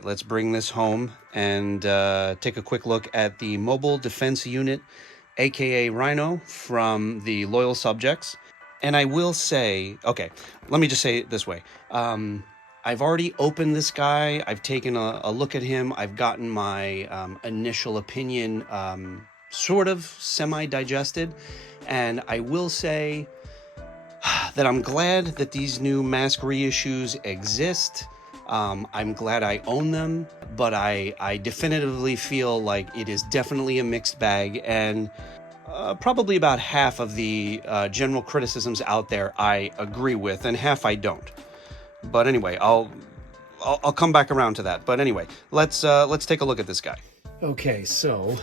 right, let's bring this home and take a quick look at the Mobile Defense Unit, aka Rhino, from the Loyal Subjects. And I will say, okay, let me just say it this way. I've already opened this guy. I've taken a look at him. I've gotten my initial opinion sort of semi-digested. And I will say that I'm glad that these new M.A.S.K reissues exist. I'm glad I own them, but I definitively feel like it is definitely a mixed bag, and probably about half of the general criticisms out there I agree with, and half I don't. But anyway, I'll come back around to that. But anyway, let's take a look at this guy. Okay, so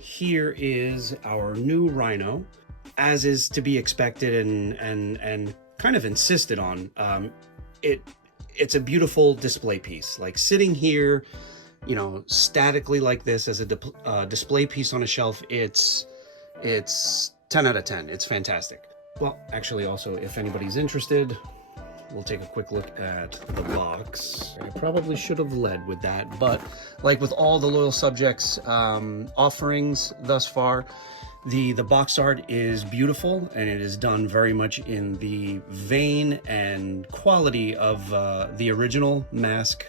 here is our new Rhino, as is to be expected and kind of insisted on. It's a beautiful display piece. Like sitting here, you know, statically like this as a display piece on a shelf, it's 10 out of 10. It's fantastic. Well, actually, also, if anybody's interested, we'll take a quick look at the box. I probably should have led with that, but like with all the Loyal Subjects offerings thus far, the box art is beautiful, and it is done very much in the vein and quality of the original M.A.S.K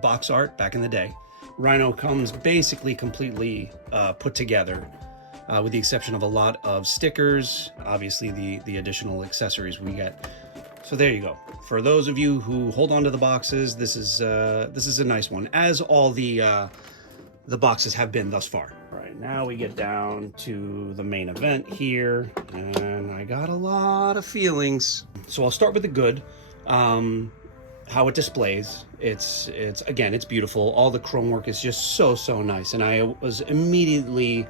box art back in the day. Rhino comes basically completely put together, with the exception of a lot of stickers, obviously the additional accessories we get. So there you go. For those of you who hold on to the boxes, this is a nice one, as all the boxes have been thus far. All right, now we get down to the main event here, and I got a lot of feelings. So I'll start with the good. How it displays. It's again, it's beautiful. All the chrome work is just so nice, and I was immediately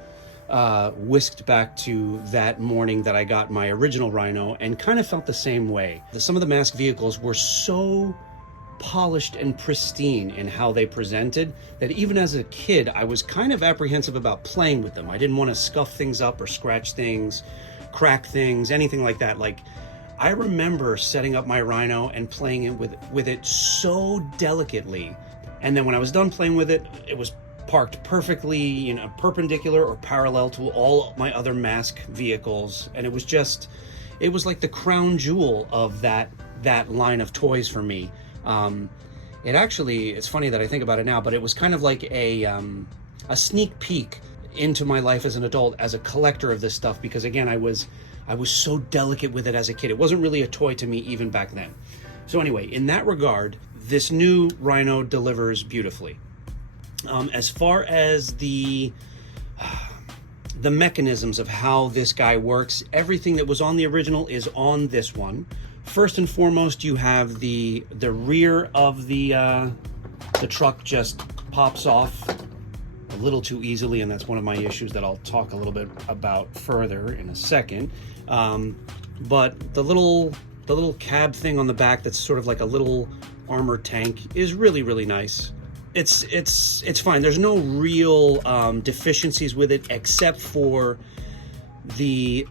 whisked back to that morning that I got my original Rhino, and kind of felt the same way. Some of the M.A.S.K vehicles were so polished and pristine in how they presented that even as a kid I was kind of apprehensive about playing with them. I didn't want to scuff things up or scratch things, crack things, anything like that. Like, I remember setting up my Rhino and playing it with it so delicately, and then when I was done playing with it, it was parked perfectly, you know, perpendicular or parallel to all my other M.A.S.K vehicles, and it was like the crown jewel of that line of toys for me. It actually, it's funny that I think about it now, but it was kind of like a sneak peek into my life as an adult, as a collector of this stuff, because again, I was so delicate with it as a kid. It wasn't really a toy to me even back then. So anyway, in that regard, this new Rhino delivers beautifully. As far as the mechanisms of how this guy works, everything that was on the original is on this one. First and foremost, you have the rear of the truck just pops off a little too easily, and that's one of my issues that I'll talk a little bit about further in a second. But the little cab thing on the back that's sort of like a little armored tank is really nice. It's fine. There's no real deficiencies with it, except for the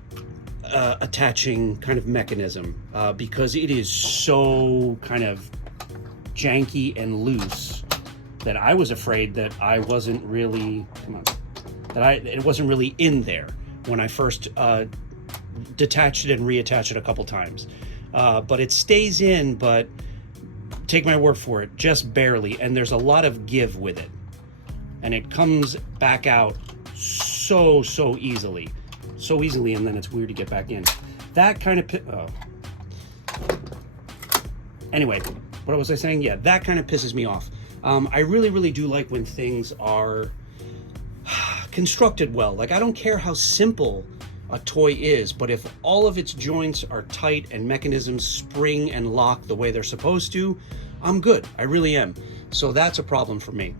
attaching kind of mechanism, because it is so kind of janky and loose that I was afraid that I wasn't really, it wasn't really in there when I first detached it and reattached it a couple times. But it stays in, but take my word for it, just barely, and there's a lot of give with it. And it comes back out so easily. So easily, and then it's weird to get back in. That kind of anyway, what was I saying? Yeah, that kind of pisses me off. I really do like when things are constructed well. Like, I don't care how simple a toy is, but if all of its joints are tight and mechanisms spring and lock the way they're supposed to, I'm good. I really am. So that's a problem for me.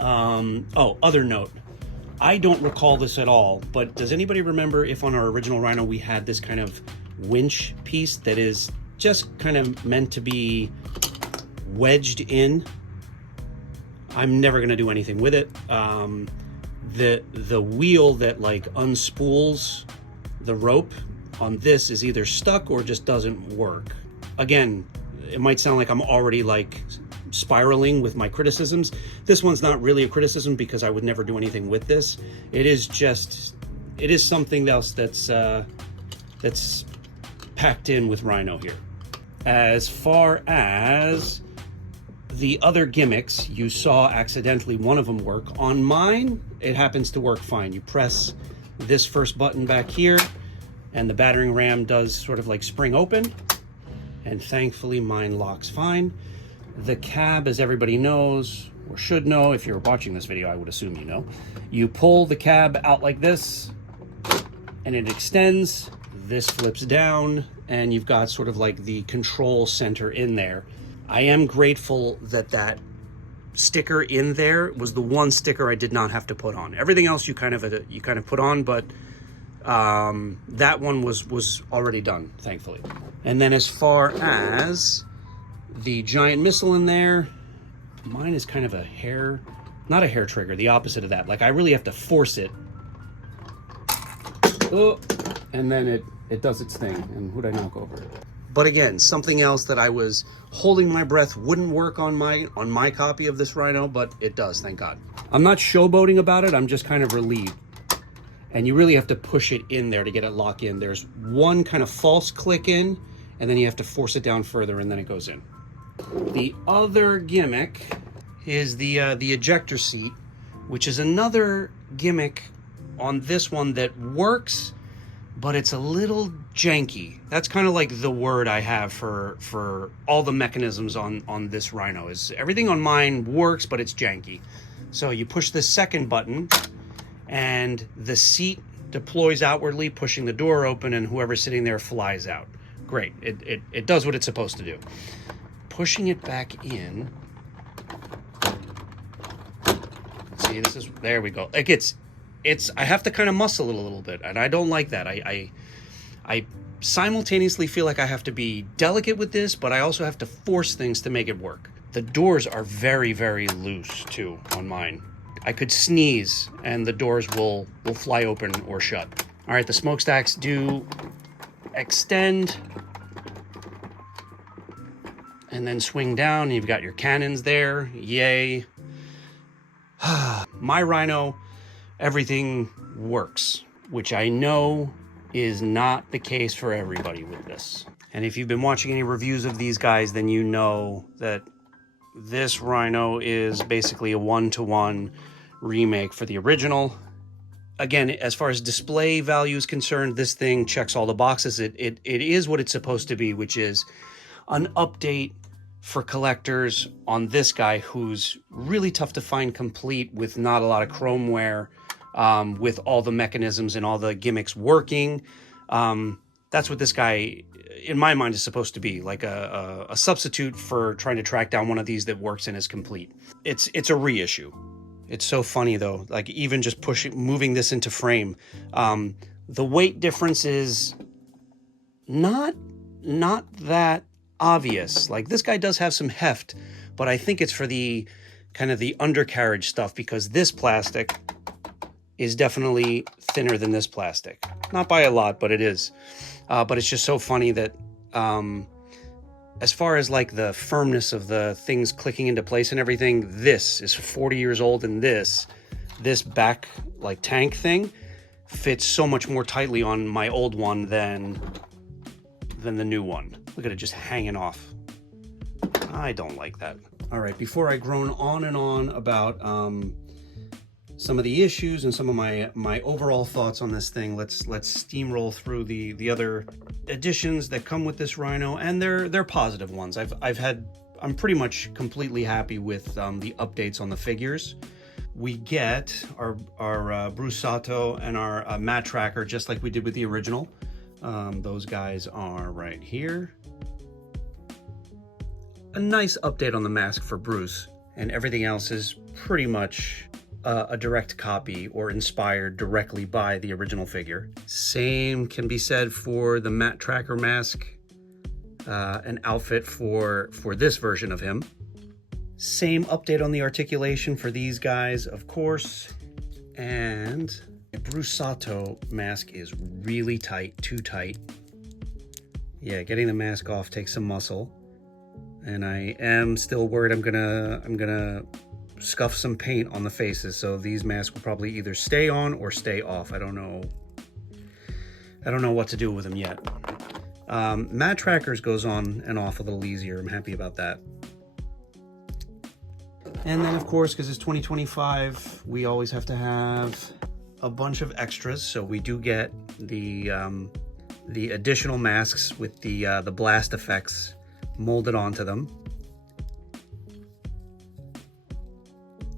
Other note. I don't recall this at all, but does anybody remember if on our original Rhino we had this kind of winch piece that is just kind of meant to be wedged in? I'm never going to do anything with it. The wheel that like unspools the rope on this is either stuck or just doesn't work. Again, it might sound like I'm already like spiraling with my criticisms. This one's not really a criticism because I would never do anything with this. It is something else that's packed in with Rhino here. As far as the other gimmicks, you saw accidentally one of them work. On mine, it happens to work fine. You press this first button back here, and the battering ram does sort of like spring open, and thankfully mine locks fine. The cab, as everybody knows, or should know, if you're watching this video, I would assume you know, you pull the cab out like this, and it extends, this flips down, and you've got sort of like the control center in there. I am grateful that that sticker in there was the one sticker I did not have to put on. Everything else you kind of put on, but that one was already done, thankfully. And then as far as the giant missile in there, mine is kind of a hair, not a hair trigger, the opposite of that. Like I really have to force it. Oh, and then it does its thing. And who'd I knock over? But again, something else that I was holding my breath wouldn't work on my copy of this Rhino, but it does, thank God. I'm not showboating about it, I'm just kind of relieved. And you really have to push it in there to get it locked in. There's one kind of false click in, and then you have to force it down further, and then it goes in. The other gimmick is the ejector seat, which is another gimmick on this one that works, but it's a little janky. That's kind of like the word I have for all the mechanisms on this Rhino. Is everything on mine works, but it's janky. So you push the second button, and the seat deploys outwardly, pushing the door open, and whoever's sitting there flies out. Great, it does what it's supposed to do. Pushing it back in, see, there we go. I have to kind of muscle it a little bit, and I don't like that. I simultaneously feel like I have to be delicate with this, but I also have to force things to make it work. The doors are very, very loose too on mine. I could sneeze and the doors will fly open or shut. All right, the smokestacks do extend and then swing down. You've got your cannons there, yay. My Rhino, everything works, which I know is not the case for everybody with this. And if you've been watching any reviews of these guys, then you know that this Rhino is basically a one-to-one remake for the original. Again, as far as display value is concerned, this thing checks all the boxes. It is what it's supposed to be, which is an update for collectors on this guy who's really tough to find complete with not a lot of chromeware, with all the mechanisms and all the gimmicks working. That's what this guy, in my mind, is supposed to be, like a substitute for trying to track down one of these that works and is complete. It's a reissue. It's so funny though, like even just moving this into frame, the weight difference is not that obvious. Like this guy does have some heft, but I think it's for the kind of the undercarriage stuff, because this plastic is definitely thinner than this plastic. Not by a lot, but it is. But it's just so funny that as far as like the firmness of the things clicking into place and everything, this is 40 years old, and this back like tank thing fits so much more tightly on my old one than the new one. Look at it just hanging off. I don't like that. All right, before I drone on and on about some of the issues and some of my overall thoughts on this thing, let's steamroll through the other additions that come with this Rhino, and they're positive ones. I'm pretty much completely happy with the updates on the figures. We get our Brusato and our mat tracker just like we did with the original. Those guys are right here. A nice update on the mask for Bruce, and everything else is pretty much a direct copy or inspired directly by the original figure. Same can be said for the mat tracker mask, an outfit for this version of him. Same update on the articulation for these guys, of course. And the Brusato mask is really tight, too tight. Yeah, getting the mask off takes some muscle. And I am still worried I'm gonna scuff some paint on the faces, so these masks will probably either stay on or stay off. I don't know what to do with them yet. Matte Trackers goes on and off a little easier. I'm happy about that. And then, of course, because it's 2025, we always have to have a bunch of extras. So we do get the additional masks with the blast effects molded onto them.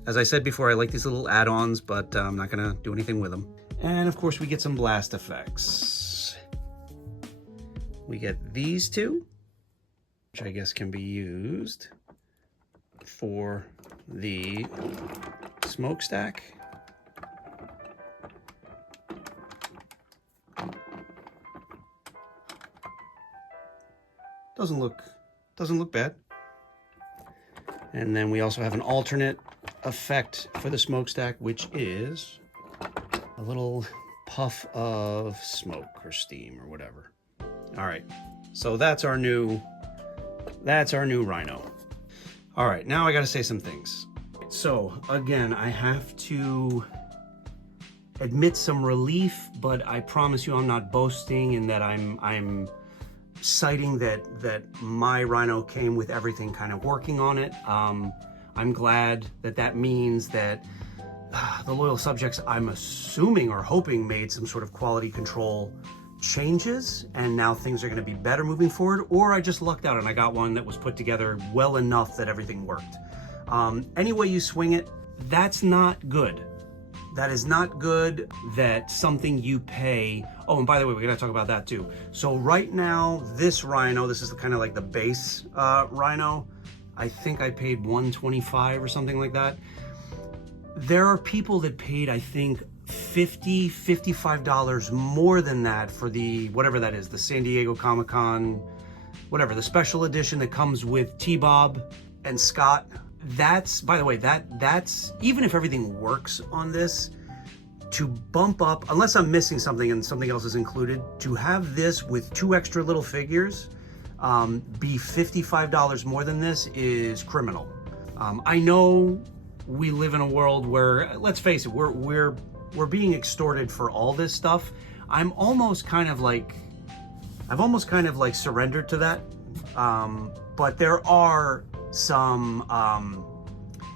As I said before, I like these little add-ons, but I'm not gonna do anything with them. And of course, we get some blast effects. We get these two, which I guess can be used for the smokestack. Doesn't look bad. And then we also have an alternate effect for the smokestack, which is a little puff of smoke or steam or whatever. All right, so that's our new Rhino. All right, now I got to say some things. So again, I have to admit some relief, but I promise you I'm not boasting in that I'm citing that my Rhino came with everything kind of working on it. I'm glad that means that the loyal subjects, I'm assuming or hoping, made some sort of quality control changes, and now things are going to be better moving forward, or I just lucked out and I got one that was put together well enough that everything worked. Any way you swing it, that's not good. That is not good that something you pay. Oh, and by the way, we got to talk about that too. So right now, this Rhino, this is kind of like the base Rhino. I think I paid $125 or something like that. There are people that paid, I think, $50, $55 more than that for the, whatever that is, the San Diego Comic-Con, whatever, the special edition that comes with T-Bob and Scott. That's, by the way, that's, even if everything works on this, to bump up, unless I'm missing something and something else is included, to have this with 2 extra little figures be $55 more than this is criminal. I know we live in a world where, let's face it, we're being extorted for all this stuff. I've almost kind of like surrendered to that. But there are some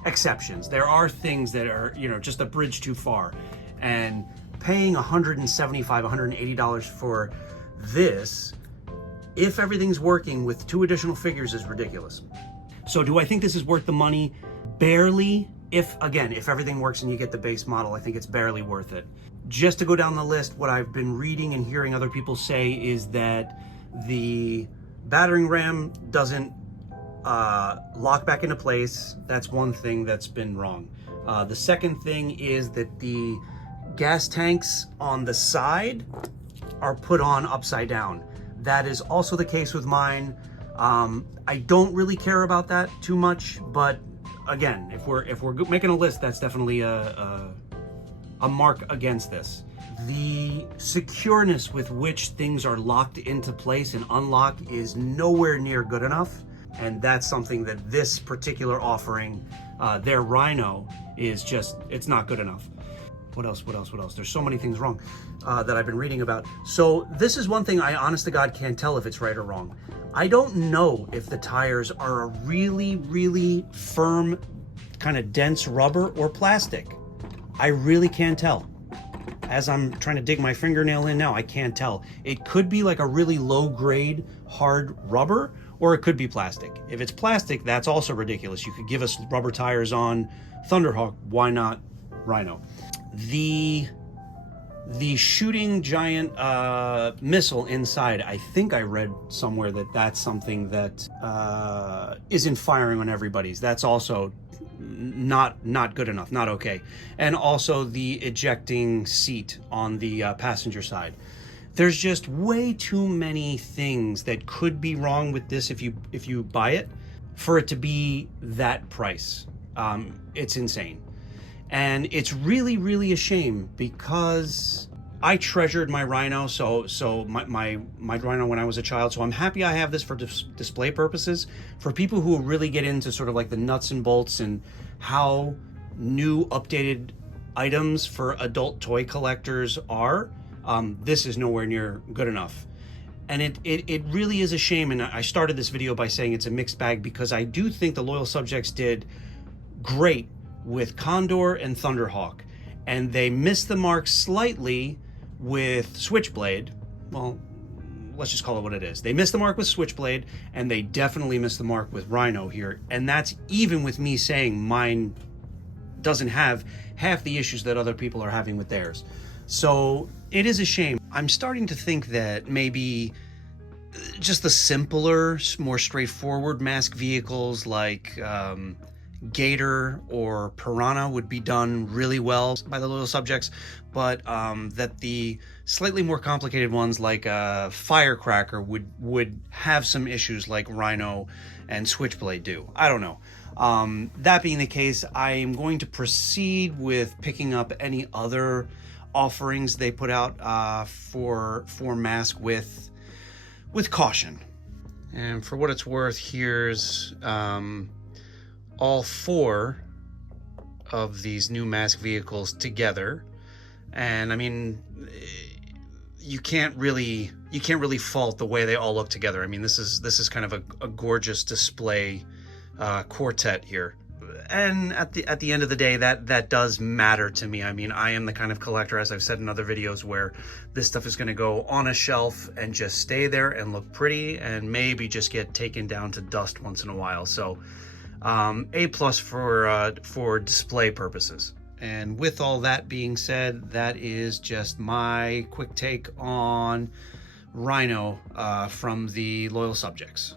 exceptions. There are things that are, just a bridge too far. And paying $175, $180 for this, if everything's working with 2 additional figures, is ridiculous. So do I think this is worth the money? Barely. If everything works and you get the base model, I think it's barely worth it. Just to go down the list, what I've been reading and hearing other people say is that the battering ram doesn't lock back into place. That's one thing that's been wrong. The second thing is that the gas tanks on the side are put on upside down. That is also the case with mine. I don't really care about that too much, but again, if we're making a list, that's definitely a mark against this. The secureness with which things are locked into place and unlock is nowhere near good enough, and that's something that this particular offering, their Rhino, is just, it's not good enough. What else? There's so many things wrong that I've been reading about. So this is one thing I honest to God can't tell if it's right or wrong. I don't know if the tires are a really, really firm, kind of dense rubber or plastic. I really can't tell. As I'm trying to dig my fingernail in now, I can't tell. It could be like a really low grade hard rubber, or it could be plastic. If it's plastic, that's also ridiculous. You could give us rubber tires on Thunderhawk. Why not Rhino? The shooting giant missile inside, I think I read somewhere that that's something that isn't firing on everybody's. That's also not good enough, not okay. And also the ejecting seat on the passenger side. There's just way too many things that could be wrong with this if you buy it for it to be that price. It's insane. And it's really, really a shame because I treasured my Rhino, so my Rhino when I was a child. So I'm happy I have this for display purposes. For people who really get into sort of like the nuts and bolts and how new updated items for adult toy collectors are, this is nowhere near good enough. And it really is a shame. And I started this video by saying it's a mixed bag, because I do think the loyal subjects did great with Condor and Thunderhawk, and they missed the mark slightly with Switchblade. Well, let's just call it what it is. They missed the mark with Switchblade, and they definitely missed the mark with Rhino here. And that's even with me saying mine doesn't have half the issues that other people are having with theirs. So it is a shame. I'm starting to think that maybe just the simpler, more straightforward M.A.S.K vehicles like Gator or Piranha would be done really well by the loyal subjects, but that the slightly more complicated ones like Firecracker would have some issues like Rhino and Switchblade do. I don't know. That being the case, I am going to proceed with picking up any other offerings they put out for M.A.S.K with caution. And for what it's worth, here's all 4 of these new M.A.S.K vehicles together. And I mean, you can't really fault the way they all look together. I mean, this is kind of a gorgeous display quartet here. And at the end of the day, that does matter to me. I mean, I am the kind of collector, as I've said in other videos, where this stuff is going to go on a shelf and just stay there and look pretty, and maybe just get taken down to dust once in a while. So A+ for display purposes. And with all that being said, that is just my quick take on Rhino from the loyal subjects.